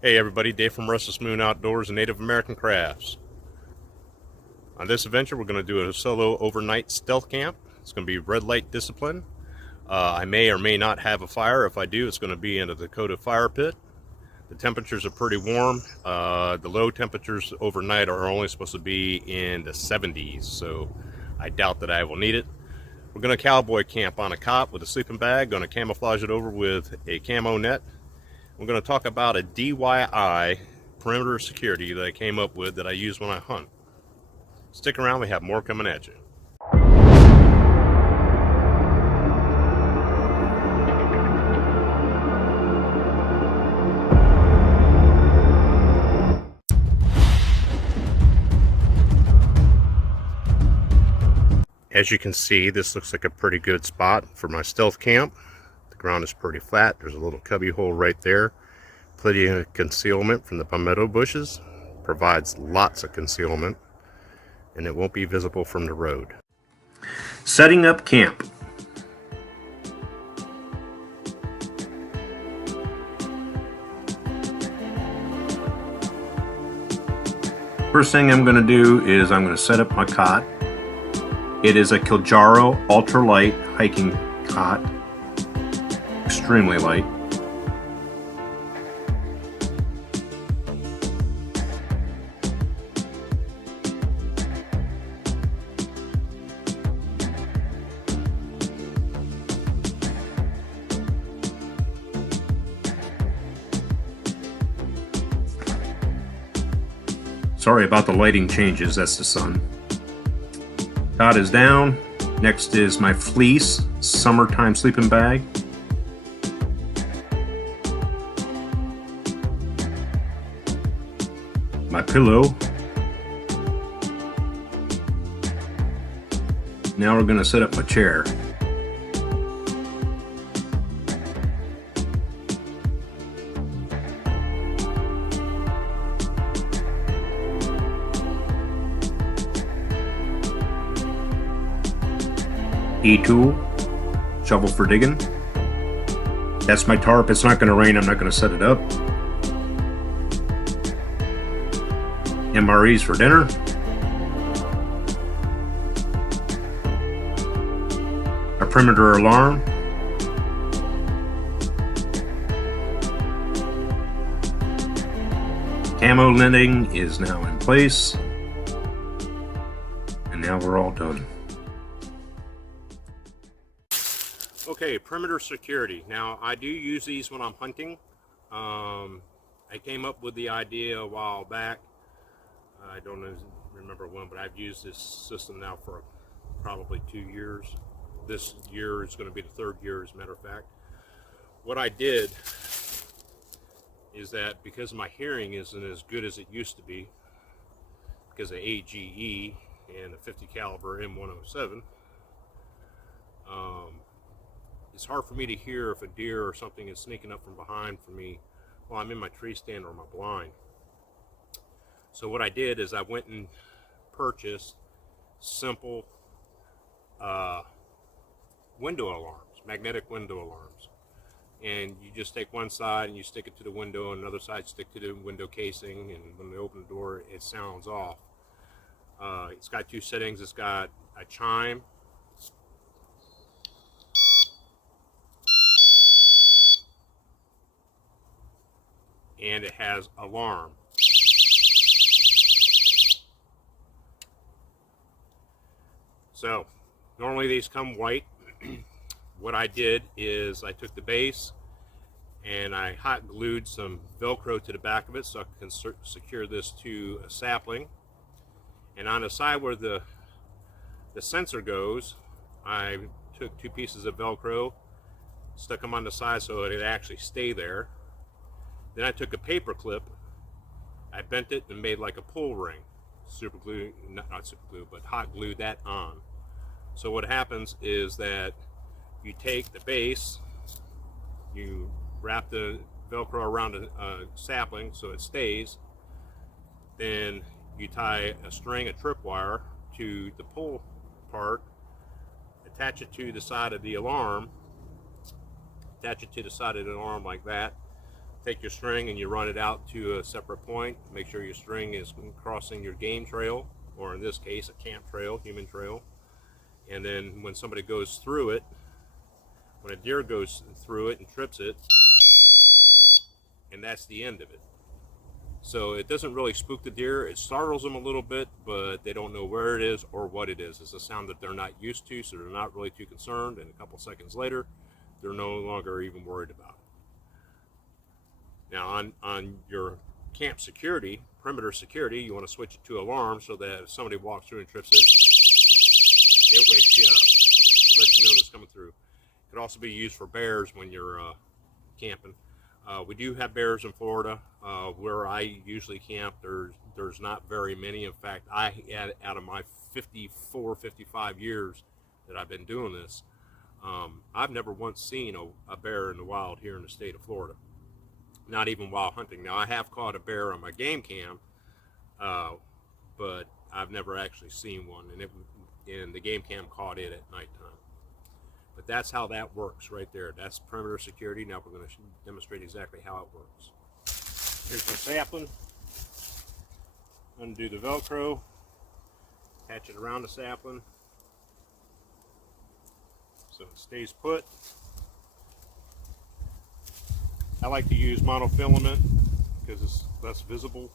Hey everybody, Dave from Restlessmoon Outdoors and Native American Crafts. On this adventure, we're going to do a solo overnight stealth camp. It's going to be red light discipline. I may or may not have a fire. If I do, it's going to be in a Dakota fire pit. The temperatures are pretty warm. The low temperatures overnight are only supposed to be in the 70s, so I doubt that I will need it. We're going to cowboy camp on a cot with a sleeping bag, going to camouflage it over with a camo net. We're going to talk about a DIY perimeter security that I came up with that I use when I hunt. Stick around, we have more coming at you. As you can see, this looks like a pretty good spot for my stealth camp. The ground is pretty flat. There's a little cubby hole right there. Plenty of concealment from the palmetto bushes. Provides lots of concealment, and it won't be visible from the road. Setting up camp. First thing I'm going to do is I'm going to set up my cot. It is a Kilimanjaro ultralight hiking cot, extremely light. Sorry about the lighting changes, that's the sun. Cot is down. Next is my fleece, summertime sleeping bag. My pillow. Now we're going to set up my chair. E-tool, shovel for digging. That's my tarp. It's not going to rain. I'm not going to set it up. MREs for dinner. A perimeter alarm. Camo netting is now in place. And now we're all done. Okay, perimeter security. Now, I do use these when I'm hunting. I came up with the idea a while back. I don't remember when, but I've used this system now for probably 2 years. This year is going to be the third year, as a matter of fact. What I did is that because my hearing isn't as good as it used to be, because of AGE and the 50 caliber M107, it's hard for me to hear if a deer or something is sneaking up from behind for me while I'm in my tree stand or my blind. So what I did is I went and purchased simple window alarms, magnetic window alarms. And you just take one side and you stick it to the window, and another side stick to the window casing, and when they open the door, it sounds off. It's got two settings. It's got a chime, and it has alarm. So normally these come white. What I did is I took the base and I hot glued some Velcro to the back of it so I can secure this to a sapling. And on the side where the sensor goes, I took 2 pieces of Velcro, stuck them on the side so it would actually stay there. Then I took a paper clip, I bent it and made like a pull ring. Super glue, not super glue, but hot glue that on. So what happens is that you take the base, you wrap the Velcro around a sapling so it stays, then you tie a string of tripwire to the pull part, attach it to the side of the alarm, attach it to the side of the alarm like that, take your string and you run it out to a separate point. Make sure your string is crossing your game trail, or in this case, a camp trail, human trail. And then when somebody goes through it, when a deer goes through it and trips it, and that's the end of it. So it doesn't really spook the deer. It startles them a little bit, but they don't know where it is or what it is. It's a sound that they're not used to, so they're not really too concerned. And a couple seconds later, they're no longer even worried about it. Now, on your camp security, perimeter security, you want to switch it to alarm so that if somebody walks through and trips it, it wakes you up, lets you know that's coming through. It could also be used for bears when you're camping. We do have bears in Florida. Where I usually camp, there's not very many. In fact, out of my 54, 55 years that I've been doing this, I've never once seen a bear in the wild here in the state of Florida. Not even while hunting. Now, I have caught a bear on my game cam, but I've never actually seen one, and the game cam caught it at nighttime. But that's how that works right there. That's perimeter security. Now we're going to demonstrate exactly how it works. Here's the sapling. Undo the Velcro. Attach it around the sapling so it stays put. I like to use monofilament because it's less visible.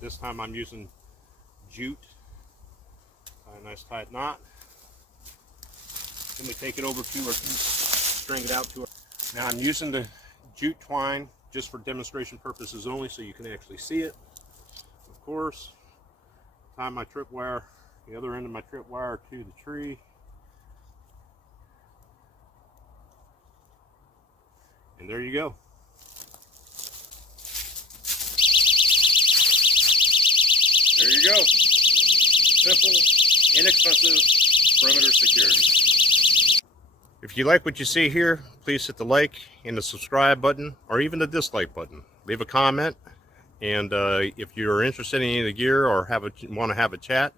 This time I'm using jute. Tie a nice tight knot. Then we take it over to our, string it out to our. Now I'm using the jute twine just for demonstration purposes only, so you can actually see it. Of course, tie my tripwire, the other end of my tripwire to the tree. And there you go. There you go. Simple, inexpensive perimeter security. If you like what you see here, please hit the like and the subscribe button, or even the dislike button. Leave a comment, and if you're interested in any of the gear or want to have a chat,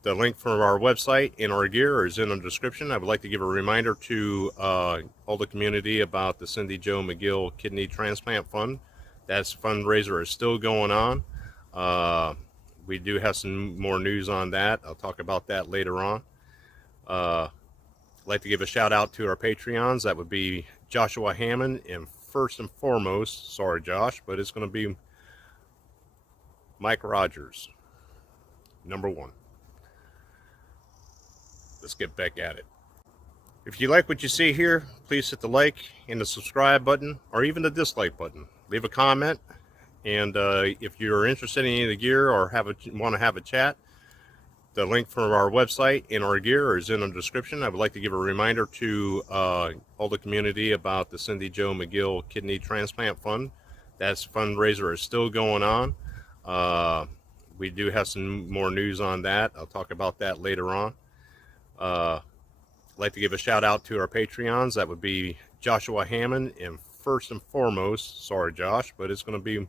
the link for our website and our gear is in the description. I would like to give a reminder to all the community about the Cindy Jo McGill Kidney Transplant Fund. That fundraiser is still going on. We do have some more news on that. I'll talk about that later on. I'd like to give a shout out to our Patreons. That would be Joshua Hammond, and first and foremost, sorry Josh, but it's going to be Mike Rogers, #1. Let's get back at it. If you like what you see here, please hit the like and the subscribe button, or even the dislike button. Leave a comment, and if you're interested in any of the gear or want to have a chat, the link for our website and our gear is in the description. I would like to give a reminder to all the community about the Cindy Jo McGill Kidney Transplant Fund. That fundraiser is still going on. We do have some more news on that. I'll talk about that later on. I'd like to give a shout out to our Patreons. That would be Joshua Hammond, and first and foremost, sorry Josh, but it's going to be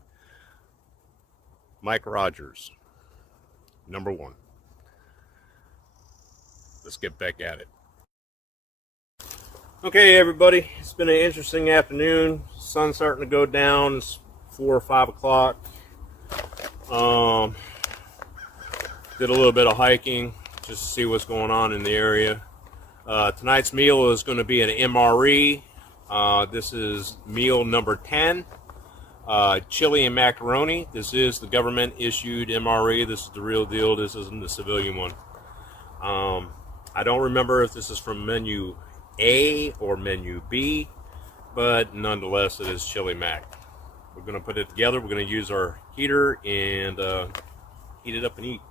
Mike Rogers, #1. Let's get back at it. Okay, everybody, it's been an interesting afternoon. Sun's starting to go down. It's 4 or 5 o'clock. Did a little bit of hiking just to see what's going on in the area. Tonight's meal is going to be an MRE. This is meal number 10. Chili and macaroni. This is the government issued MRE. This is the real deal. This isn't the civilian one. I don't remember if this is from menu A or menu B, but nonetheless it is chili mac. We're going to put it together. We're going to use our heater and heat it up and eat.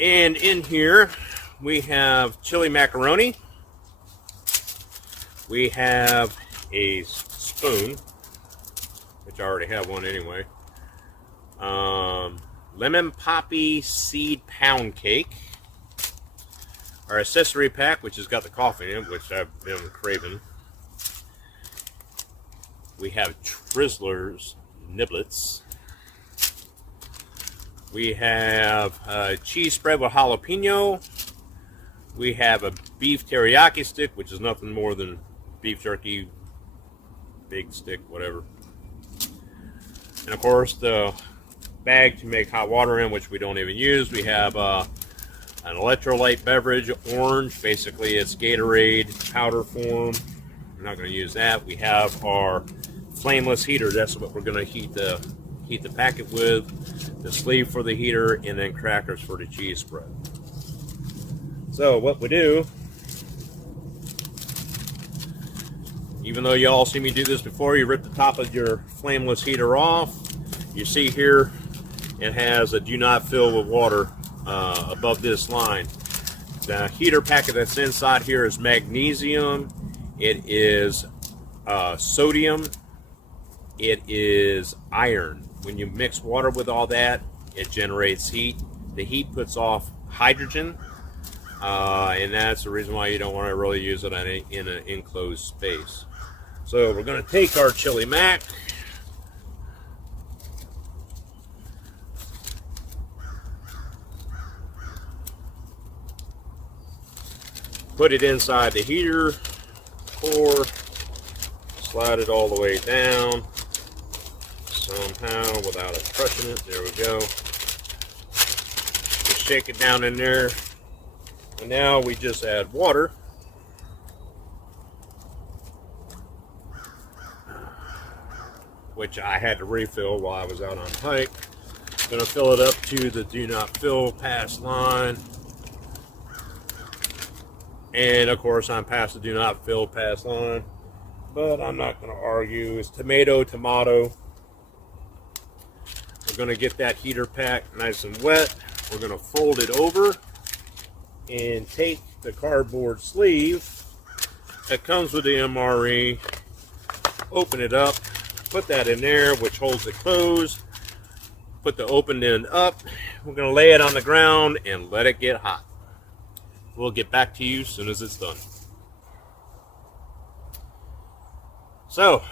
And in here we have chili macaroni. We have a spoon, which I already have one anyway. Lemon poppy seed pound cake. Our accessory pack, which has got the coffee in it, which I've been craving. We have Twizzlers niblets. We have a cheese spread with jalapeno. We have a beef teriyaki stick, which is nothing more than beef jerky, big stick, whatever. And of course, the bag to make hot water in, which we don't even use. We have an electrolyte beverage, orange. Basically, it's Gatorade powder form. We're not going to use that. We have our flameless heater. That's what we're going to heat the packet with. The sleeve for the heater, and then crackers for the cheese spread. So what we do, even though you all see me do this before, you rip the top of your flameless heater off. You see here it has a do not fill with water above this line. The heater packet that's inside here is magnesium. It is sodium. It is iron. When you mix water with all that, it generates heat. The heat puts off hydrogen, and that's the reason why you don't want to really use it in an enclosed space. So we're going to take our chili mac, put it inside the heater core, slide it all the way down somehow without it crushing it. There we go. Just shake it down in there. And now we just add water. Which I had to refill while I was out on hike. Gonna fill it up to the do not fill pass line. And of course I'm past the do not fill pass line. But I'm not gonna argue. It's tomato. We're going to get that heater pack nice and wet. We're going to fold it over and take the cardboard sleeve that comes with the MRE, open it up, put that in there, which holds it closed, put the open end up. We're going to lay it on the ground and let it get hot. We'll get back to you as soon as it's done. So,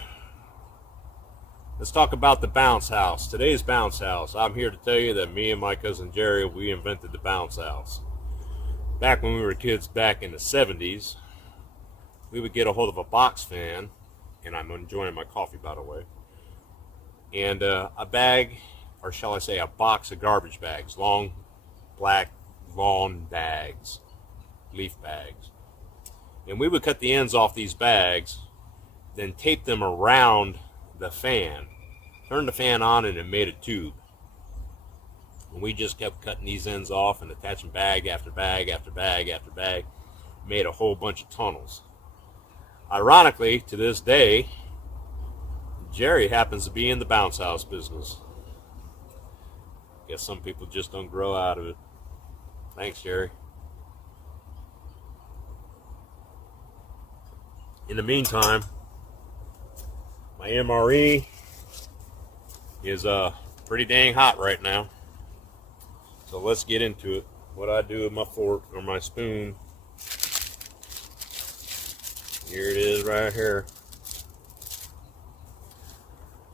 let's talk about the bounce house. Today's bounce house. I'm here to tell you that me and my cousin Jerry, we invented the bounce house. Back when we were kids back in the 70s, we would get a hold of a box fan, and I'm enjoying my coffee, by the way, and a bag, or shall I say a box of garbage bags, long black lawn bags, leaf bags. And we would cut the ends off these bags, then tape them around the fan, turned the fan on, and it made a tube. And we just kept cutting these ends off and attaching bag after bag after bag after bag. Made a whole bunch of tunnels. Ironically, to this day, Jerry happens to be in the bounce house business. Guess some people just don't grow out of it. Thanks, Jerry. In the meantime, my MRE is pretty dang hot right now. So let's get into it. What I do with my fork or my spoon. Here it is right here.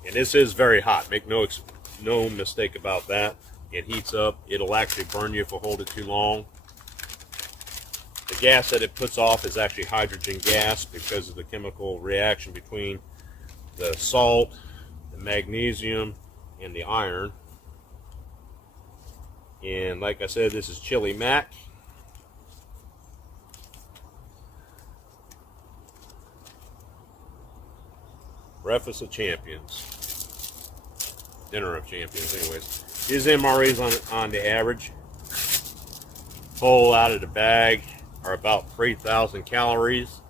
And this is very hot. Make no mistake about that. It heats up. It'll actually burn you if you hold it too long. The gas that it puts off is actually hydrogen gas because of the chemical reaction between the salt, the magnesium, and the iron. And like I said, this is chili mac. Breakfast of Champions. Dinner of Champions, anyways. These MREs on the average, full out of the bag, are about 3,000 calories.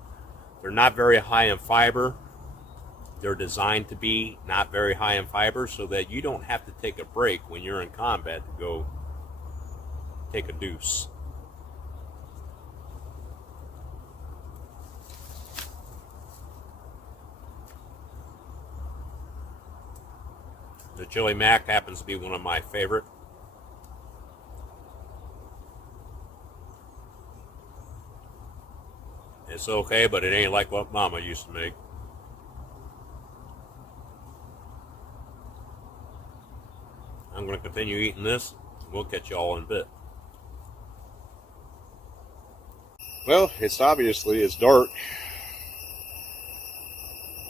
They're not very high in fiber. They're designed to be not very high in fiber so that you don't have to take a break when you're in combat to go take a deuce. The chili mac happens to be one of my favorite. It's okay, but it ain't like what Mama used to make. I'm going to continue eating this. We'll catch you all in a bit. Well, it's dark.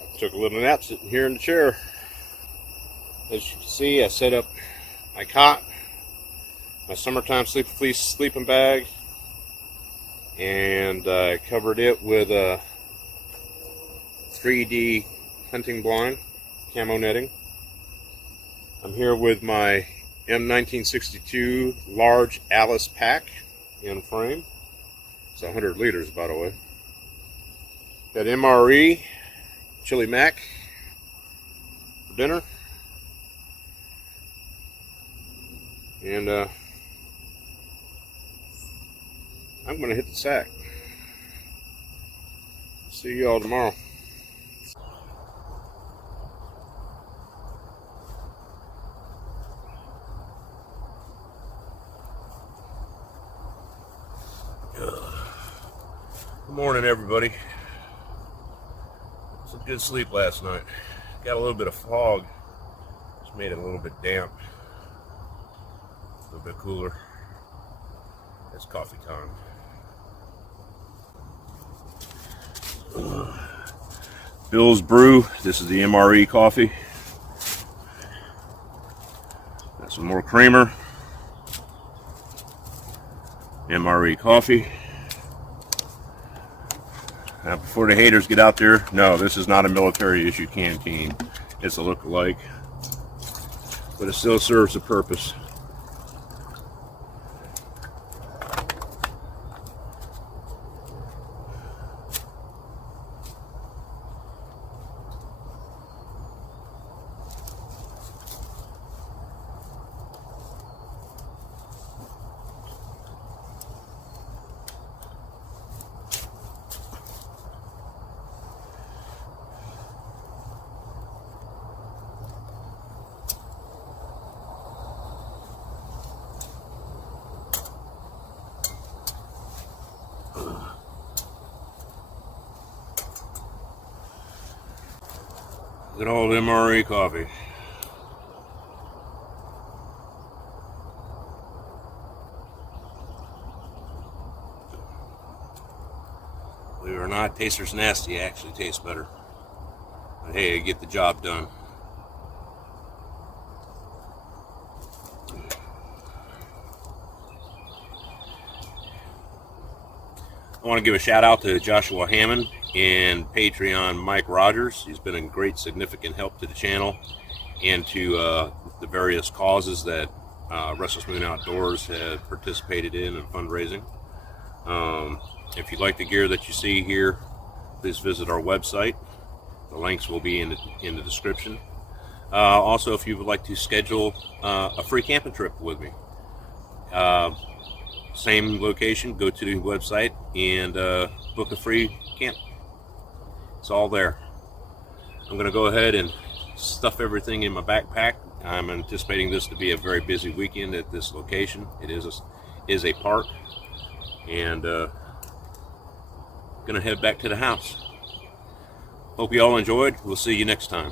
I took a little nap sitting here in the chair. As you can see, I set up my cot, my summertime fleece sleeping bag, and I covered it with a 3D hunting blind, camo netting. I'm here with my M1962 large Alice pack in frame. It's 100 liters, by the way. Got MRE chili mac for dinner. And I'm going to hit the sack. See you all tomorrow. Good morning, everybody. Some good sleep last night. Got a little bit of fog. Just made it a little bit damp. A little bit cooler. It's coffee time. Bill's Brew. This is the MRE coffee. Got some more creamer. MRE coffee. Now, before the haters get out there, no, this is not a military issue canteen. It's a look-alike, but it still serves a purpose. Good old MRE coffee. Believe it or not, Taster's Nasty actually tastes better. But hey, I get the job done. I want to give a shout out to Joshua Hammond and Patreon Mike Rogers. He's been a great significant help to the channel and to the various causes that Restlessmoon Outdoors had participated in and fundraising. If you like the gear that you see here, please visit our website. The links will be in the description. Also, if you would like to schedule a free camping trip with me, same location, go to the website and book a free camp. It's all there. I'm going to go ahead and stuff everything in my backpack. I'm anticipating this to be a very busy weekend at this location. It is a park, and going to head back to the house. Hope you all enjoyed. We'll see you next time.